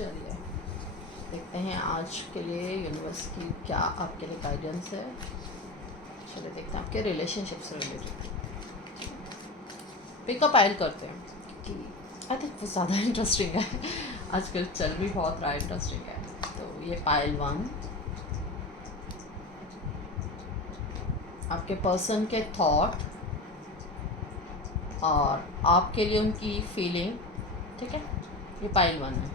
चलिए देखते हैं आज के लिए यूनिवर्स की क्या आपके लिए गाइडेंस है। चलिए देखते हैं आपके रिलेशनशिप से रिलेटेड पिकअप आयल करते हैं कि आई थिंक वो ज़्यादा इंटरेस्टिंग है। आजकल चल भी बहुत रहा इंटरेस्टिंग है। तो ये पायल 1 आपके पर्सन के थॉट और आपके लिए उनकी फीलिंग, ठीक है। ये पायल 1 है,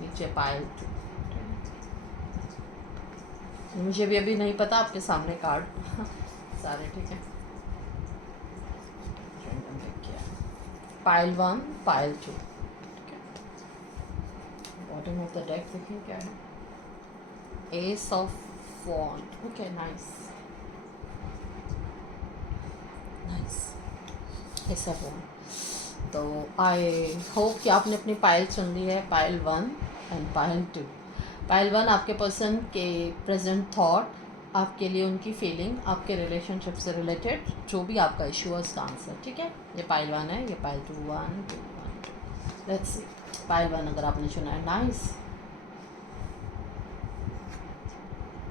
नीचे पायल 2। मुझे भी अभी नहीं पता, आपके सामने कार्ड सारे, ठीक है। पायल 1 पायल 2, ठीक है। बॉटम ऑफ द डेक देखिए क्या है, ace of wand. Okay, nice nice, ace of wand. तो आई होप कि आपने अपनी पायल चुन ली है, पायल 1 एंड पायल 2। पायल 1 आपके पर्सन के प्रेजेंट थॉट, आपके लिए उनकी फीलिंग, आपके रिलेशनशिप से रिलेटेड जो भी आपका इशू है उसका आंसर, ठीक है। ये पायल 1 है, ये पायल 2 1 2 1 2। लेट्स सी पायल 1 अगर आपने चुना है, nice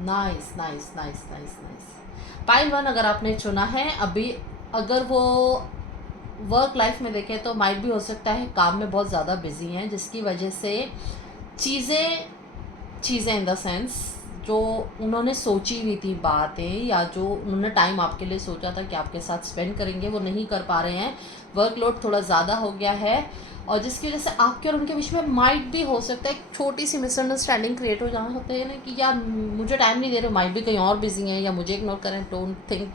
nice nice nice nice nice. Pile 1 अगर आपने चुना है, अभी अगर वो वर्क लाइफ में देखें तो माइट भी हो सकता है काम में बहुत ज़्यादा बिजी हैं, जिसकी वजह से चीज़ें इन द सेंस जो उन्होंने सोची हुई थी बातें, या जो उन्होंने टाइम आपके लिए सोचा था कि आपके साथ स्पेंड करेंगे, वो नहीं कर पा रहे हैं। वर्कलोड थोड़ा ज़्यादा हो गया है, और जिसकी वजह से आपके और उनके बीच में माइट भी हो सकता है एक छोटी सी मिसअंडरस्टैंडिंग क्रिएट हो जाना होता है ना, कि यार मुझे टाइम नहीं दे रहे, माइट भी कहीं और बिजी हैं, या मुझे इग्नोर करें। Don't think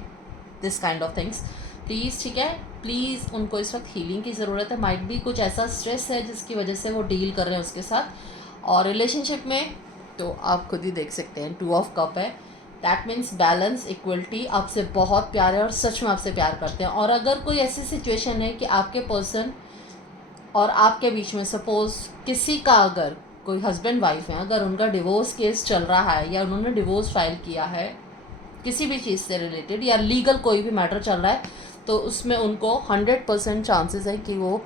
this kind of things please, ठीक है। प्लीज़ उनको इस वक्त हीलिंग की ज़रूरत है। माइट भी कुछ ऐसा स्ट्रेस है जिसकी वजह से वो डील कर रहे हैं उसके साथ। और रिलेशनशिप में तो आप खुद ही देख सकते हैं 2 ऑफ कप है, दैट मीन्स बैलेंस, इक्वलिटी। आपसे बहुत प्यार है और सच में आपसे प्यार करते हैं। और अगर कोई ऐसी सिचुएशन है कि आपके पर्सन और आपके बीच में सपोज़ किसी का, अगर कोई हस्बैंड वाइफ है, अगर उनका डिवोर्स केस चल रहा है या उन्होंने डिवोर्स फाइल किया है किसी भी चीज़ से रिलेटेड, या लीगल कोई भी मैटर चल रहा है, तो उसमें उनको 100% चांसेस है कि वो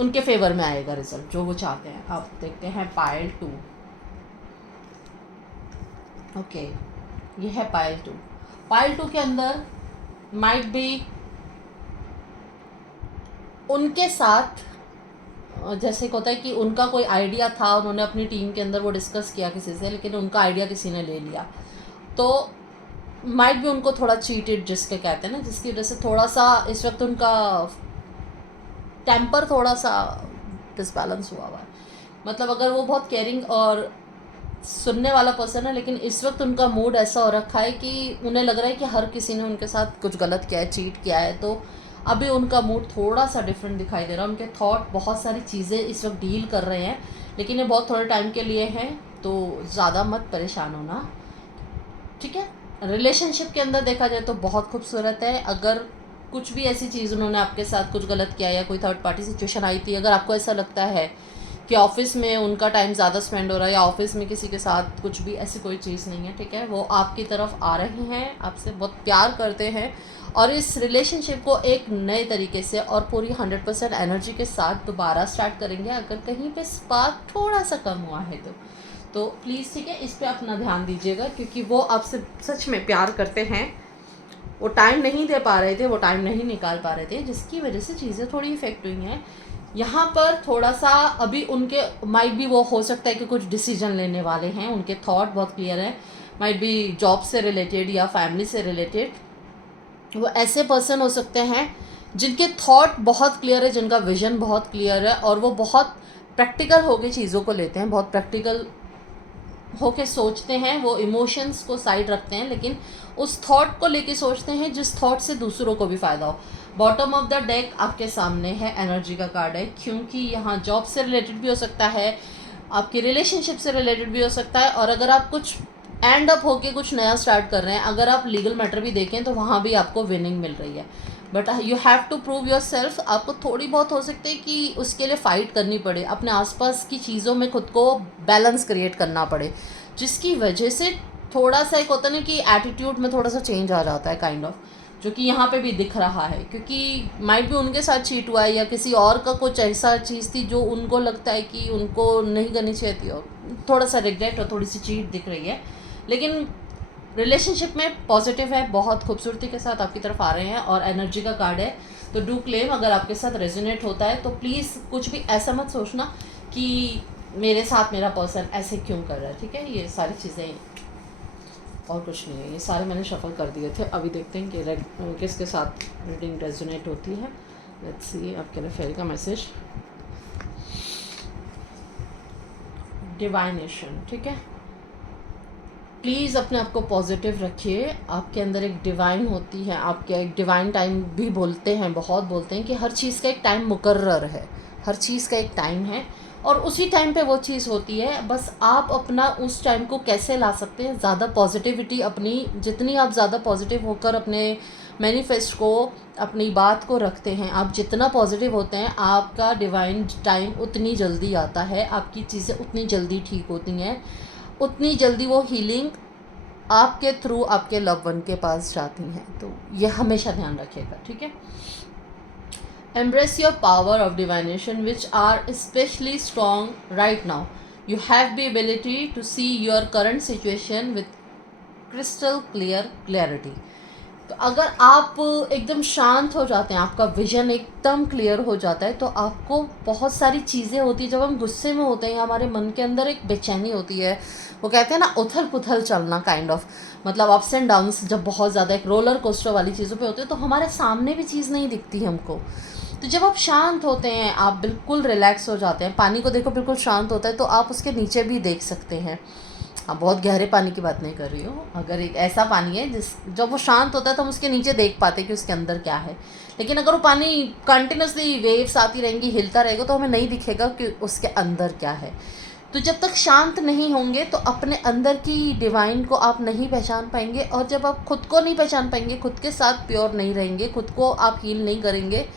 उनके फेवर में आएगा रिजल्ट जो वो चाहते हैं। अब देखते हैं पायल 2। ओके, ये है पायल 2। पायल 2 के अंदर माइट भी उनके साथ जैसे होता है कि उनका कोई आइडिया था, उन्होंने अपनी टीम के अंदर वो डिस्कस किया किसी से, लेकिन उनका आइडिया किसी ने ले लिया, तो माइट भी उनको थोड़ा चीटेड जिसके कहते हैं ना, जिसकी वजह से थोड़ा सा इस वक्त उनका टेम्पर थोड़ा सा डिसबैलेंस हुआ है। मतलब अगर वो बहुत केयरिंग और सुनने वाला पर्सन है, लेकिन इस वक्त उनका मूड ऐसा हो रखा है कि उन्हें लग रहा है कि हर किसी ने उनके साथ कुछ गलत किया है, चीट किया है। तो अभी उनका मूड थोड़ा सा डिफरेंट दिखाई दे रहा है। उनके थॉट बहुत सारी चीज़ें इस वक्त डील कर रहे हैं, लेकिन ये बहुत थोड़े टाइम के लिए हैं, तो ज़्यादा मत परेशान होना, ठीक है। रिलेशनशिप के अंदर देखा जाए तो बहुत खूबसूरत है। अगर कुछ भी ऐसी चीज़ उन्होंने आपके साथ कुछ गलत किया या कोई थर्ड पार्टी सिचुएशन आई थी, अगर आपको ऐसा लगता है कि ऑफिस में उनका टाइम ज़्यादा स्पेंड हो रहा है, या ऑफिस में किसी के साथ कुछ भी ऐसी कोई चीज़ नहीं है, ठीक है। वो आपकी तरफ आ रहे हैं, आपसे बहुत प्यार करते हैं, और इस रिलेशनशिप को एक नए तरीके से और पूरी 100% एनर्जी के साथ दोबारा स्टार्ट करेंगे। अगर कहीं पे स्पार्क थोड़ा सा कम हुआ है तो प्लीज़, ठीक है, इस पर अपना ध्यान दीजिएगा, क्योंकि वो आपसे सच में प्यार करते हैं। वो टाइम नहीं दे पा रहे थे, वो टाइम नहीं निकाल पा रहे थे, जिसकी वजह से चीज़ें थोड़ी इफेक्ट हुई हैं। यहाँ पर थोड़ा सा अभी उनके माइट भी वो हो सकता है कि कुछ डिसीजन लेने वाले हैं, उनके थॉट बहुत क्लियर हैं। माइट भी जॉब से रिलेटेड या फैमिली से रिलेटेड। वो ऐसे पर्सन हो सकते हैं जिनके थॉट बहुत क्लियर है, जिनका विजन बहुत क्लियर है, और वो बहुत प्रैक्टिकल होकर चीज़ों को लेते हैं, बहुत प्रैक्टिकल होके सोचते हैं। वो इमोशंस को साइड रखते हैं, लेकिन उस थॉट को लेके सोचते हैं जिस थॉट से दूसरों को भी फ़ायदा हो। बॉटम ऑफ द डेक आपके सामने है, एनर्जी का कार्ड है, क्योंकि यहाँ जॉब से रिलेटेड भी हो सकता है, आपकी रिलेशनशिप से रिलेटेड भी हो सकता है, और अगर आप कुछ एंड अप होके कुछ नया स्टार्ट कर रहे हैं, अगर आप लीगल मैटर भी देखें तो वहाँ भी आपको विनिंग मिल रही है। But you have to prove yourself. आपको थोड़ी बहुत हो सकती है कि उसके लिए फ़ाइट करनी पड़े, अपने आसपास की चीज़ों में खुद को बैलेंस क्रिएट करना पड़े, जिसकी वजह से थोड़ा सा एक होता है ना कि एटीट्यूड में थोड़ा सा चेंज आ जाता है काइंड ऑफ। जो कि यहाँ पे भी दिख रहा है, क्योंकि माइट भी उनके साथ चीट हुआ है या किसी और का कुछ ऐसा चीज़ थी जो उनको लगता है कि उनको नहीं करनी चाहिए थी, और थोड़ा सा रिग्रेट और थोड़ी सी चीट दिख रही है। लेकिन रिलेशनशिप में पॉजिटिव है, बहुत खूबसूरती के साथ आपकी तरफ आ रहे हैं और एनर्जी का कार्ड है। तो डू क्लेम, अगर आपके साथ रेजोनेट होता है तो प्लीज़ कुछ भी ऐसा मत सोचना कि मेरे साथ मेरा पर्सन ऐसे क्यों कर रहा है, ठीक है। ये सारी चीज़ें और कुछ नहीं है, ये सारे मैंने शफल कर दिए थे। अभी देखते हैं कि किसके साथ रीडिंग रेजोनेट होती है। लेट्स सी आपके रेफेल का मैसेज। डिवाइनेशन, ठीक है। प्लीज़ अपने आप को पॉजिटिव रखिए। आपके अंदर एक डिवाइन होती है, आपके एक डिवाइन टाइम भी बोलते हैं, बहुत बोलते हैं कि हर चीज़ का एक टाइम मुकर्रर है, हर चीज़ का एक टाइम है और उसी टाइम पे वो चीज़ होती है। बस आप अपना उस टाइम को कैसे ला सकते हैं, ज़्यादा पॉजिटिविटी अपनी, जितनी आप ज़्यादा पॉजिटिव होकर अपने मैनिफेस्ट को, अपनी बात को रखते हैं, आप जितना पॉजिटिव होते हैं आपका डिवाइन टाइम उतनी जल्दी आता है, आपकी चीज़ें उतनी जल्दी ठीक होती हैं, उतनी जल्दी वो हीलिंग आपके थ्रू आपके लव वन के पास जाती हैं। तो ये हमेशा ध्यान रखिएगा, ठीक है। Embrace your power of divination which are specially strong right now. You have the ability to see your current situation with crystal clarity. तो अगर आप एकदम शांत हो जाते हैं, आपका विजन एकदम क्लियर हो जाता है, तो आपको बहुत सारी चीज़ें होती है। जब हम गुस्से में होते हैं हमारे मन के अंदर एक बेचैनी होती है, वो कहते हैं ना उथल पुथल चलना, काइंड ऑफ, मतलब अप्स एंड डाउन्स जब बहुत ज़्यादा एक रोलर कोस्टर वाली चीज़ों पे होते हैं तो हमारे सामने भी चीज़ नहीं दिखती हमको। तो जब आप शांत होते हैं, आप बिल्कुल रिलैक्स हो जाते हैं, पानी को देखो बिल्कुल शांत होता है तो आप उसके नीचे भी देख सकते हैं। हाँ, बहुत गहरे पानी की बात नहीं कर रही हूँ, अगर एक ऐसा पानी है जब वो शांत होता है तो हम उसके नीचे देख पाते हैं कि उसके अंदर क्या है। लेकिन अगर वो पानी कंटिन्यूसली वेव्स आती रहेंगी, हिलता रहेगा, तो हमें नहीं दिखेगा कि उसके अंदर क्या है। तो जब तक शांत नहीं होंगे तो अपने अंदर की डिवाइन को आप नहीं पहचान पाएंगे, और जब आप खुद को नहीं पहचान पाएंगे, खुद के साथ प्योर नहीं रहेंगे, खुद को आप हील नहीं करेंगे,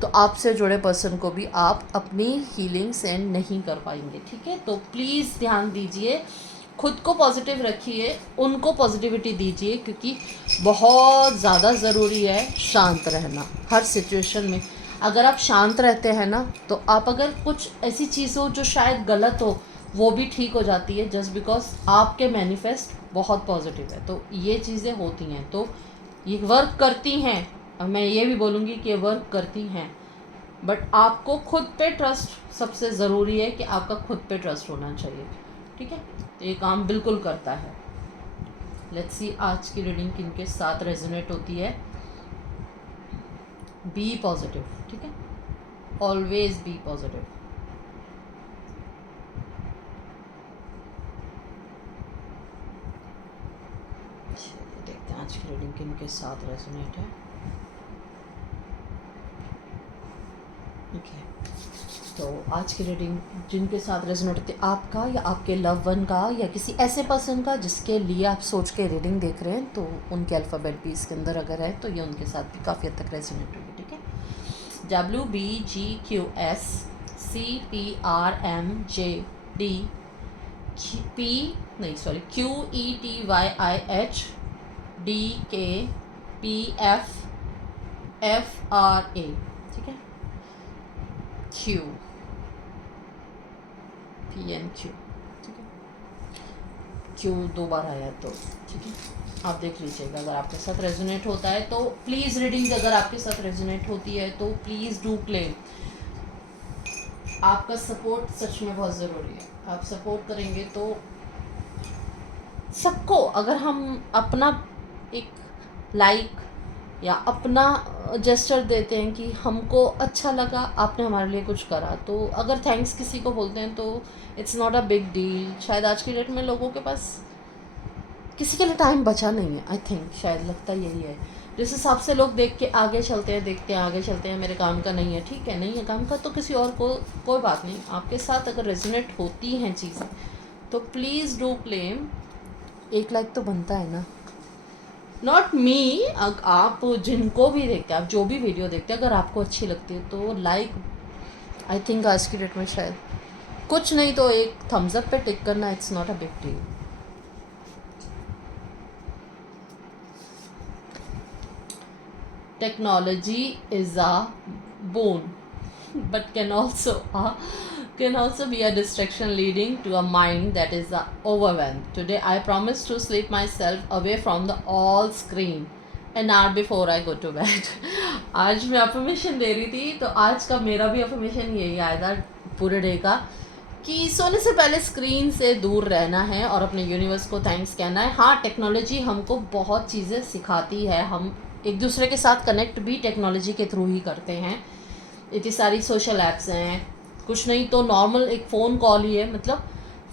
तो आपसे जुड़े पर्सन को भी आप अपनी हीलिंग सेंड नहीं कर पाएंगे, ठीक है। तो प्लीज़ ध्यान दीजिए, खुद को पॉजिटिव रखिए, उनको पॉजिटिविटी दीजिए, क्योंकि बहुत ज़्यादा ज़रूरी है शांत रहना हर सिचुएशन में। अगर आप शांत रहते हैं ना, तो आप अगर कुछ ऐसी चीज़ हो जो शायद गलत हो, वो भी ठीक हो जाती है, जस्ट बिकॉज आपके मैनिफेस्ट बहुत पॉजिटिव है। तो ये चीज़ें होती हैं, तो ये वर्क करती हैं, और मैं ये भी बोलूँगी कि वर्क करती हैं, बट आपको खुद पे ट्रस्ट सबसे ज़रूरी है, कि आपका खुद पे ट्रस्ट होना चाहिए, ठीक है। तो ये काम बिल्कुल करता है। लेट्स सी आज की रीडिंग किनके साथ रेजोनेट होती है। बी पॉजिटिव, ठीक है, ऑलवेज बी पॉजिटिव। देखते हैं आज की रीडिंग किनके साथ रेजोनेट है। ओके, तो आज की रीडिंग जिनके साथ रेजोनेट होती है, आपका या आपके लव वन का या किसी ऐसे पर्सन का जिसके लिए आप सोच के रीडिंग देख रहे हैं, तो उनके अल्फ़ाबेट भी इसके अंदर अगर है तो ये उनके साथ भी काफ़ी हद तक रेजोनेट होगी, ठीक है। WBGQS CPRMJD QETYIH DKPFFRA, ठीक है, Q PNQ, ठीक है। Q 2 बार आया तो ठीक है, आप देख लीजिएगा। अगर आपके साथ रेजोनेट होता है तो प्लीज़ रीडिंग, अगर आपके साथ रेजोनेट होती है तो प्लीज़ डू क्लेम। आपका सपोर्ट सच में बहुत ज़रूरी है। आप सपोर्ट करेंगे तो सबको, अगर हम अपना एक लाइक या अपना जेस्चर देते हैं कि हमको अच्छा लगा, आपने हमारे लिए कुछ करा, तो अगर थैंक्स किसी को बोलते हैं तो it's not a big deal. शायद आज की डेट में लोगों के पास किसी के लिए टाइम बचा नहीं है, आई थिंक, शायद लगता यही है। जिस हिसाब से लोग देख के आगे चलते हैं, देखते हैं आगे चलते हैं, मेरे काम का नहीं है, ठीक है, नहीं है काम का तो किसी और को कोई बात नहीं। आपके साथ अगर रेजोनेट होती हैं चीज़ें तो प्लीज़ डू क्लेम। एक लाइक तो बनता है ना, नॉट मी, आप जिनको भी देखते हैं, आप जो भी वीडियो देखते हैं, अगर आपको अच्छी लगती है तो लाइक, आई थिंक आज की डेट में शायद कुछ नहीं तो एक थम्स अप पे टिक करना, it's not a big deal. technology is a boon, but can also be a distraction leading to a mind that is overwhelmed. Today I promise to sleep myself away from the all screen an hour before I go to bed. आज मैं affirmation दे रही थी, तो आज का मेरा भी affirmation यही आया था पूरे डे का, कि सोने से पहले स्क्रीन से दूर रहना है और अपने यूनिवर्स को थैंक्स कहना है. हाँ, टेक्नोलॉजी हमको बहुत चीज़ें सिखाती है, हम एक दूसरे के साथ कनेक्ट भी टेक्नोलॉजी के थ्रू ही करते हैं. इतनी सारी सोशल ऐप्स हैं, कुछ नहीं तो नॉर्मल एक फ़ोन कॉल ही है. मतलब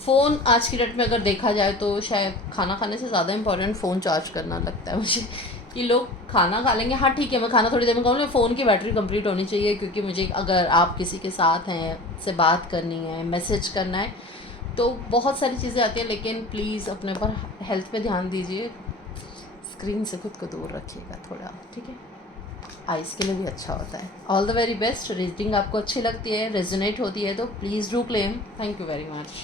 फ़ोन आज की डेट में अगर देखा जाए तो शायद खाना खाने से ज़्यादा इंपॉर्टेंट फ़ोन चार्ज करना लगता है मुझे. कि लोग खाना खा लेंगे, हाँ ठीक है, मैं खाना थोड़ी देर में खाऊँ, लेकिन फ़ोन की बैटरी कंप्लीट होनी चाहिए, क्योंकि मुझे अगर आप किसी के साथ हैं, से बात करनी है, मैसेज करना है, तो बहुत सारी चीज़ें आती हैं. लेकिन प्लीज़ अपने पर हेल्थ पे ध्यान दीजिए, स्क्रीन से खुद को दूर रखिएगा थोड़ा, ठीक है. आइज़ के लिए भी अच्छा होता है. All the very best. Reading आपको अच्छी लगती है, रेजोनेट होती है, तो please do claim. Thank you very much.